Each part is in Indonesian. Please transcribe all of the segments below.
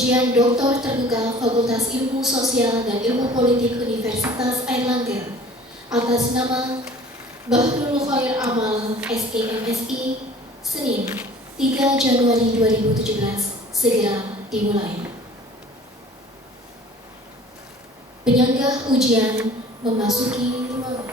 Ujian Doktor Terbuka Fakultas Ilmu Sosial dan Ilmu Politik Universitas Airlangga atas nama Bahrul Khair Amal SEMSI, Senin 3 Januari 2017 segera dimulai. Penyanggah ujian memasuki ruangan.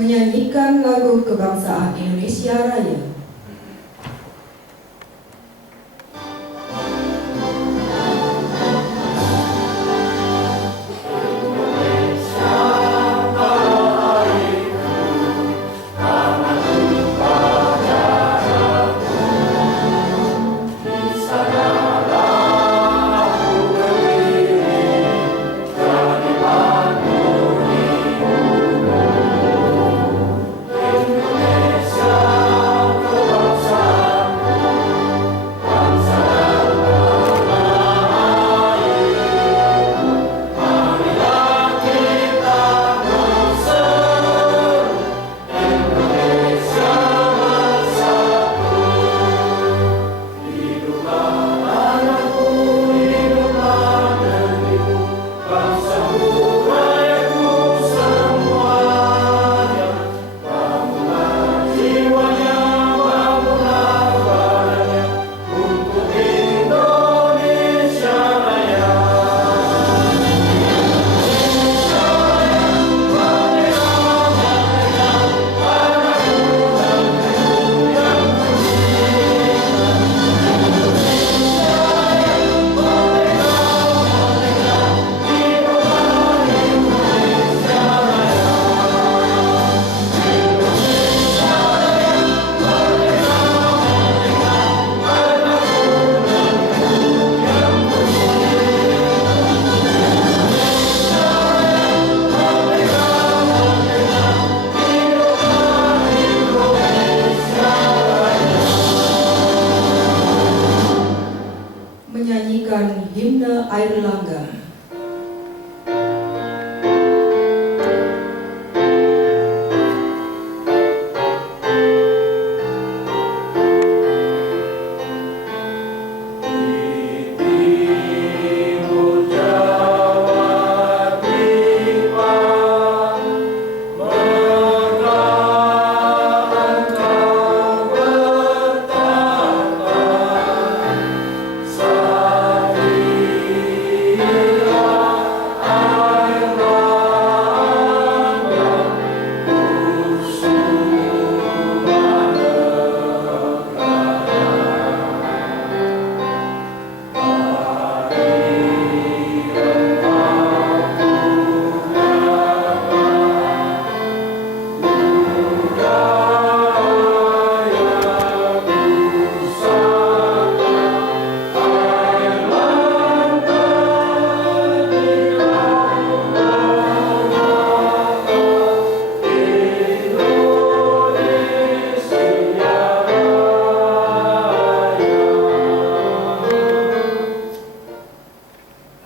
Menyanyikan lagu kebangsaan Indonesia Raya. Menyanyikan himne Airlangga.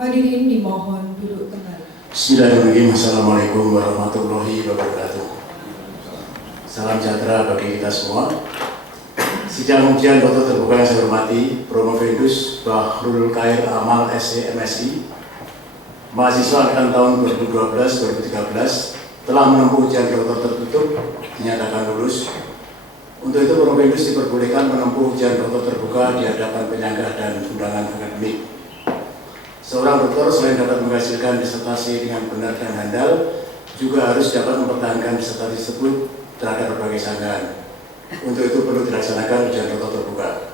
Hadirin dimohon duduk kembali. Bismillahirrahmanirrahim. Assalamualaikum warahmatullahi wabarakatuh. Salam sejahtera bagi kita semua. Sidang ujian doktor terbuka yang saya hormati, Promovendus Bahrul Khair Amal SEMSI, mahasiswa angkatan tahun 2012-2013 telah menempuh ujian doktor tertutup, dinyatakan lulus. Untuk itu Promovendus diperbolehkan menempuh ujian doktor terbuka di hadapan penyanggah dan undangan akademik. Seorang doktor selain dapat menghasilkan disertasi dengan benar dan handal, juga harus dapat mempertahankan disertasi tersebut terhadap berbagai sanggahan. Untuk itu perlu dilaksanakan ujian doktor terbuka.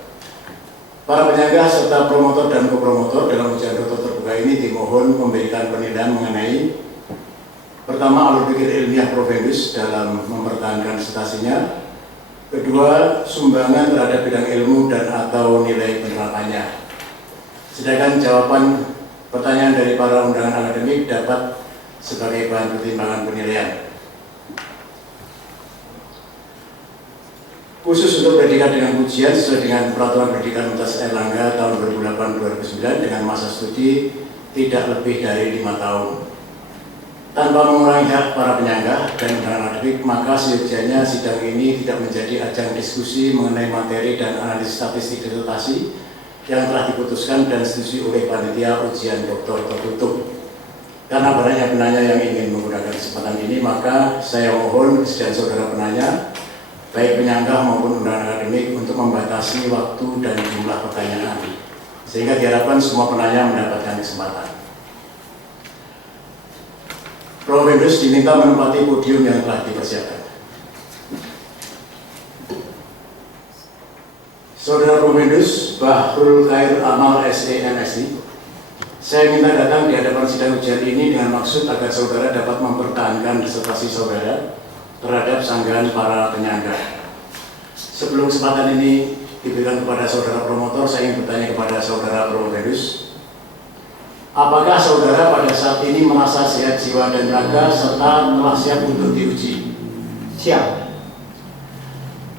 Para penyanggah serta promotor dan kopromotor dalam ujian doktor terbuka ini dimohon memberikan penilaian mengenai pertama, alur pikir ilmiah Promovendus dalam mempertahankan disertasinya, Kedua, sumbangan terhadap bidang ilmu dan atau nilai penerapannya. Sedangkan jawaban pertanyaan dari para undangan akademik dapat sebagai bahan pertimbangan penilaian. Khusus untuk predikat dengan ujian sesuai dengan Peraturan Pendidikan Universitas Airlangga tahun 2008-2009 dengan masa studi tidak lebih dari 5 tahun. Tanpa mengurangi hak para penyangga dan undangan akademik, maka seyogianya sidang ini tidak menjadi ajang diskusi mengenai materi dan analisis statistik disertasi yang telah diputuskan dan disetujui oleh panitia ujian doktor tertutup. Karena banyaknya penanya yang ingin menggunakan kesempatan ini, maka saya mohon kesediaan saudara penanya, baik penyangga maupun undangan akademik, untuk membatasi waktu dan jumlah pertanyaan, sehingga diharapkan semua penanya mendapatkan kesempatan. Prof. Fendus diminta menempati podium yang telah dipersiapkan. Saudara Prof. Fendus Bahrul Khair Amal SEMSI, saya minta datang di hadapan sidang ujian ini dengan maksud agar saudara dapat mempertahankan disertasi saudara terhadap sanggahan para penyangga. Sebelum kesempatan ini diberikan kepada saudara promotor, saya ingin bertanya kepada saudara Prof. Fendus, apakah saudara pada saat ini merasa sehat jiwa dan raga serta telah siap untuk diuji? Siap.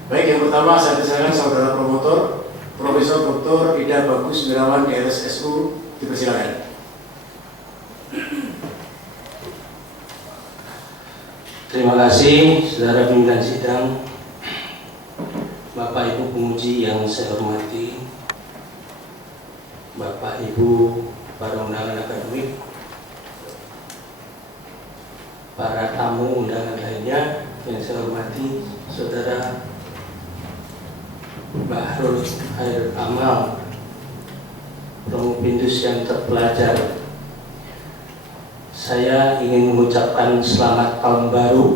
Baik, yang pertama saya persilakan saudara promotor Profesor Dr. Ida Bagus Wirawan DLSSU, dipersilakan. Terima kasih saudara pimpinan sidang, Bapak Ibu penguji yang saya hormati, Bapak Ibu para undangan akademik, para tamu undangan lainnya yang saya hormati, saudara Bahrul Khair Amal, Prof. Fendus yang terpelajar. Saya ingin mengucapkan selamat tahun baru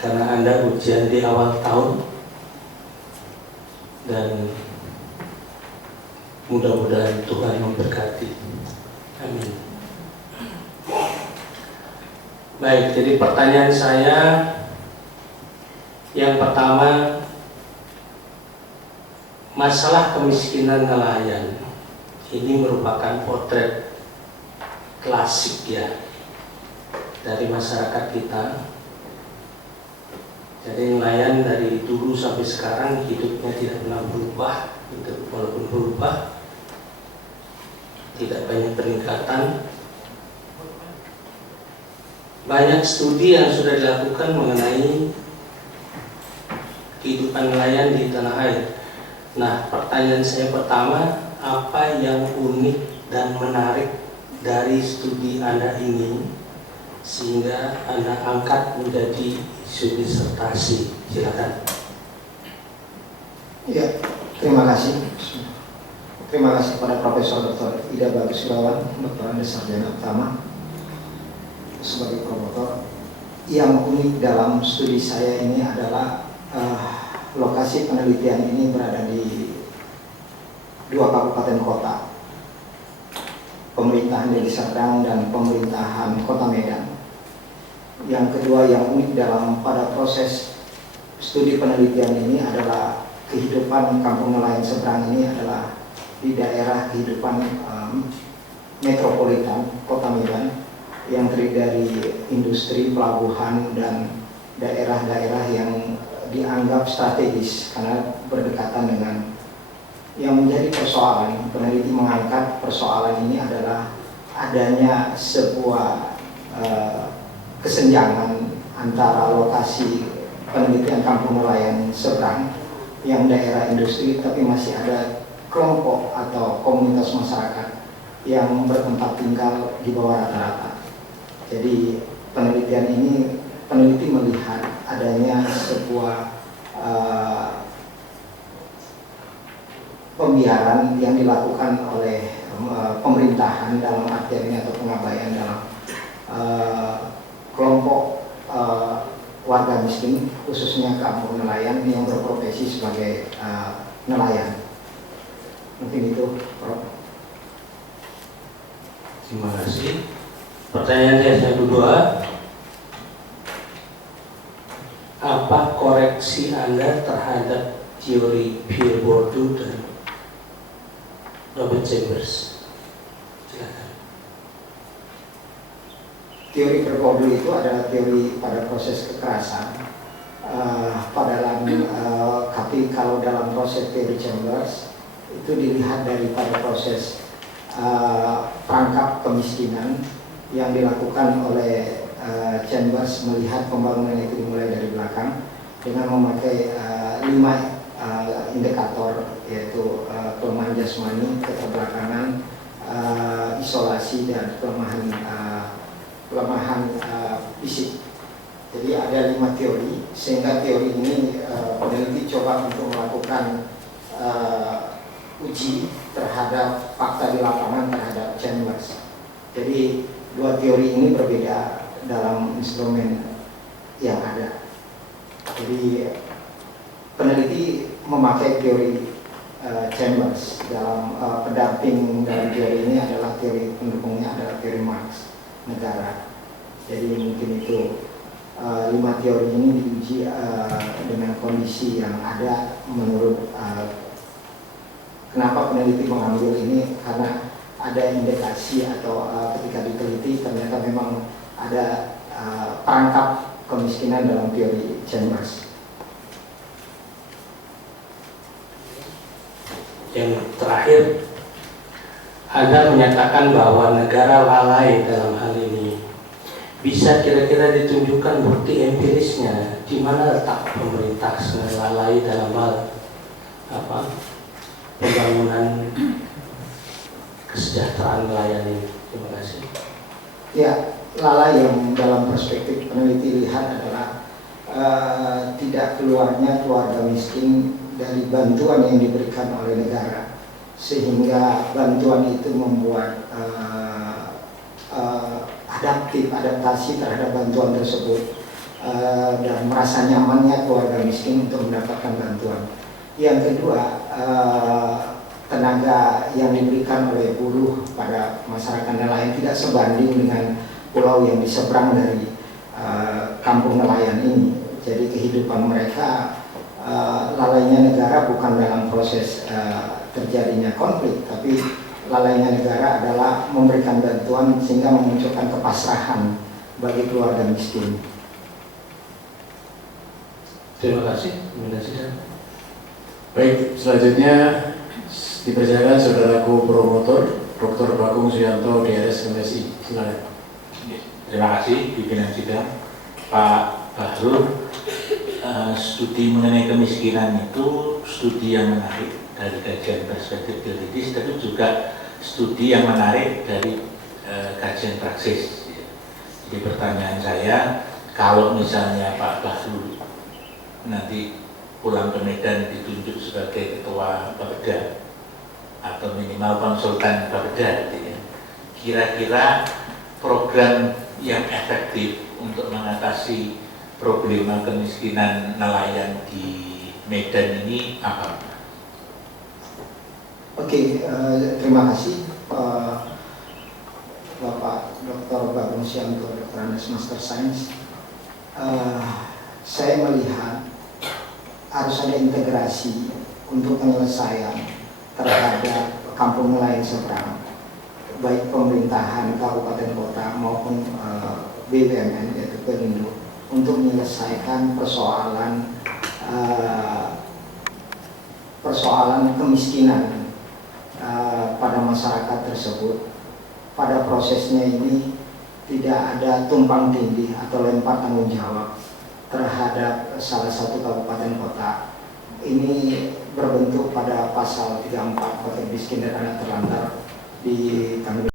karena Anda ujian di awal tahun, dan mudah-mudahan Tuhan memberkati. Amin. Baik, jadi pertanyaan saya yang pertama, masalah kemiskinan nelayan ini merupakan potret klasik ya dari masyarakat kita. Jadi nelayan dari dulu sampai sekarang hidupnya tidak pernah berubah, walaupun berubah tidak banyak peningkatan. Banyak studi yang sudah dilakukan mengenai kehidupan nelayan di tanah air. Nah, pertanyaan saya pertama, apa yang unik dan menarik dari studi Anda ini sehingga Anda angkat menjadi isu disertasi? Silakan. Ya, terima kasih. Terima kasih kepada Profesor Dr. Ida Bagus Wirawan, Doktor Andes Sarjana Utama sebagai promotor. Yang unik dalam studi saya ini adalah lokasi penelitian ini berada di 2 kabupaten kota, pemerintahan Deli Serdang dan pemerintahan Kota Medan. Yang kedua yang unik dalam pada proses studi penelitian ini adalah kehidupan kampung nelayan seberang ini adalah di daerah kehidupan metropolitan Kota Medan yang terdiri dari industri, pelabuhan, dan daerah-daerah yang dianggap strategis karena berdekatan dengan yang menjadi persoalan. Peneliti mengangkat persoalan ini adalah adanya sebuah kesenjangan antara lokasi penelitian kampung nelayan seberang yang daerah industri, tapi masih ada kelompok atau komunitas masyarakat yang bertempat tinggal di bawah rata-rata. Jadi penelitian ini, peneliti melihat adanya sebuah pembiaran yang dilakukan oleh pemerintahan dalam artian ini, atau pengabaian dalam kelompok warga miskin, khususnya kampung nelayan yang berprofesi sebagai nelayan. Mungkin itu, Prof. Terima kasih. Pertanyaan saya kedua, apa koreksi reaksi Anda terhadap teori Pierre Bourdieu dan Robert Chambers? Silakan. Teori Pierre Bourdieu itu adalah teori pada proses kekerasan. Tapi kalau dalam proses teori Chambers itu dilihat daripada proses perangkap kemiskinan yang dilakukan oleh Chambers, melihat pembangunan itu dimulai dari belakang dengan memakai 5 indikator, yaitu kelemahan jasmani, keterbelakangan, isolasi, dan kelemahan fisik. Jadi ada 5 teori, sehingga teori ini peneliti coba untuk melakukan uji terhadap fakta di lapangan terhadap Chambers. Jadi 2 teori ini berbeda dalam instrumen yang ada. Jadi peneliti memakai teori Chambers. Dalam pendamping dalam teori ini adalah teori pendukungnya adalah teori Marx negara. Jadi mungkin itu 5 teori ini diuji dengan kondisi yang ada. Menurut kenapa peneliti mengambil ini, karena ada indikasi atau ketika diteliti ternyata memang ada perangkap kemiskinan dalam teori Chambers. Yang terakhir, Anda menyatakan bahwa negara lalai dalam hal ini. Bisa kira-kira ditunjukkan bukti empirisnya di mana letak pemerintah lalai dalam hal pembangunan kesejahteraan nelayan ini? Terima kasih. Ya, lalai yang dalam perspektif peneliti lihat adalah tidak keluarnya keluarga miskin dari bantuan yang diberikan oleh negara, sehingga bantuan itu membuat adaptasi terhadap bantuan tersebut, dan merasa nyamannya keluarga miskin untuk mendapatkan bantuan. Yang kedua, tenaga yang diberikan oleh buruh pada masyarakat nelayan tidak sebanding dengan pulau yang di seberang dari kampung nelayan ini. Jadi kehidupan mereka, lalainya negara bukan dalam proses terjadinya konflik, tapi lalainya negara adalah memberikan bantuan sehingga memunculkan kepasrahan bagi keluarga miskin. Terima kasih. Baik, selanjutnya dipersilakan saudaraku promotor Dr. Bagong Suyanto, DRS MSI. Silakan. Terima kasih pimpinan sidang. Pak Bahrul, studi mengenai kemiskinan itu studi yang menarik dari kajian perspektif teoritis, tapi juga studi yang menarik dari kajian praksis. Jadi pertanyaan saya, kalau misalnya Pak Bahrul nanti pulang ke Medan ditunjuk sebagai ketua Bapeda atau minimal konsultan Bapeda, gitu ya, kira-kira program yang efektif untuk mengatasi problema kemiskinan nelayan di Medan ini apa? Oke, terima kasih Bapak Dr. Bagong Suyanto, Dr. Andes Master Science. Saya melihat harus ada integrasi untuk penyelesaian terhadap kampung nelayan seberang, baik pemerintahan kabupaten kota maupun BUMN, yaitu Pelindo, untuk menyelesaikan persoalan kemiskinan pada masyarakat tersebut. Pada prosesnya ini tidak ada tumpang tindih atau lempar tanggung jawab terhadap salah satu kabupaten kota. Ini berbentuk pada pasal 34 Paket Miskin dan Anak Terlantar di tanggal